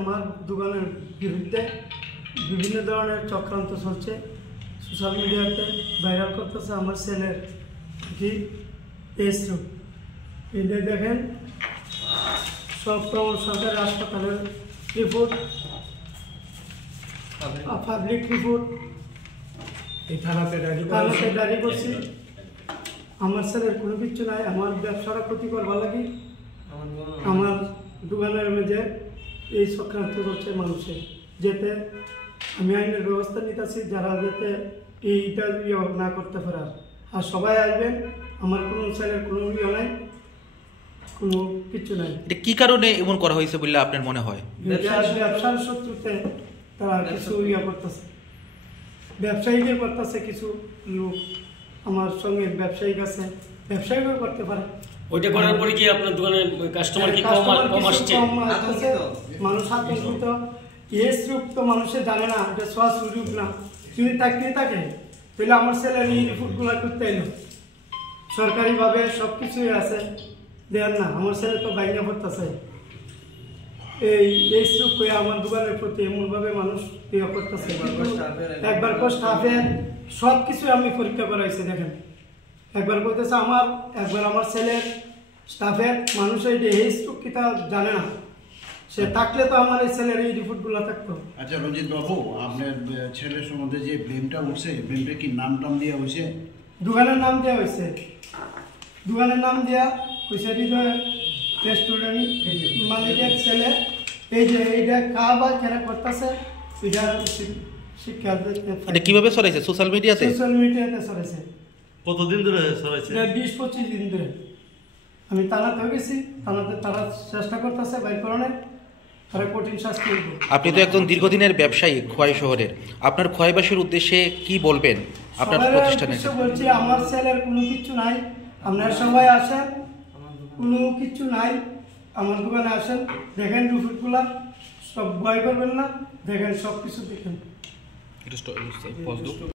আমার দোকানের বিরুদ্ধে বিভিন্ন ধরনের চক্রান্ত চলছে, সোশ্যাল মিডিয়াতে ভাইরাল করতেছে আমার ছেলের কি এসরু। এটা দেখেন সব সরকারি হাসপাতালের রিপোর্ট, পাবলিক রিপোর্ট, এই থানাতে ডায়েরি করছি। আমার ছেলের কোনো কিছু নাই, আমার ব্যবসাটা ক্ষতি করবার লাগে আমার দোকানের মধ্যে এই চক্রান্ত করছে মানুষের, যেতে আমি আইনের ব্যবস্থা নিতেছি যারা যাতে এইটা না করতে পারে। আর সবাই আসবেন, আমার কোনো ছেলের কোনো নাই, কোনো কিছু নাই। এটা কি কারণে এমন করা হয়েছে বলে আপনার মনে হয়? ব্যবসার শত্রুতে তারা কিছু করতেছে, ব্যবসায়ীদের করতেছে কিছু লোক। আমার সঙ্গে ব্যবসায়িক আছে, ব্যবসায়ীও করতে পারে। ওইটা করার পরে কি আপনার দোকানে কাস্টমার কি কম আসছে? মানুষ আতঙ্কিত। এস রূপ তো মানুষের জানে না, এটা শ্বাস রূপ না। যদি থাকতে থাকে তাহলে আমার ছেলে এই রিপোর্টগুলো করতে এলো, সরকারিভাবে সব কিছুই আছে, দেন না। আমার ছেলে তো বাইরে পড়তেছে, এই এস রূপ করে আমার দোকানের প্রতি এমনভাবে মানুষ ইয়ে করতেছে। একবার স্টাফের সব কিছু আমি পরীক্ষা করাইছি, দেখেন একবার করতেছে আমার, একবার আমার ছেলের স্টাফের মানুষের এই কিতা জানে না। সে থাকলে তো আমার এই ছেলের এই রিপোর্টগুলো থাকতো। আচ্ছা রঞ্জিত বাবু, আপনার ছেলের সম্বন্ধে যে ব্লেমটা উঠছে, ব্লেমটা কি নাম দেওয়া হয়েছে? দোকানের নাম দেওয়া হয়েছে, দোকানের নাম দেওয়া হয়েছে হৃদয় রেস্টুরেন্ট মালিকের ছেলে। এই যে এইটা খাওয়া কেনা করতেছে, শিক্ষা কিভাবে চলেছে? সোশ্যাল মিডিয়াতে চলেছে। কতদিন ধরে চলেছে? 20-25 দিন ধরে। আমি থানাতে গেছি, থানাতে তারা চেষ্টা করতেছে বাইর করণে, তারা কঠিন শাস্তি। আপনি তো একজন দীর্ঘদিনের ব্যবসায়ী খোয়াই শহরের, আপনার খোয়াইবাসীর উদ্দেশ্যে কি বলবেন আপনার প্রতিষ্ঠানে? বলছি আমার ছেলের কোনো কিছু নাই, আপনারা সবাই আসেন, কোনো কিছু নাই, আমার দোকানে আসেন, দেখেন রিপোর্টগুলা, সব ভয় করবেন না, দেখেন সব কিছু দেখেন।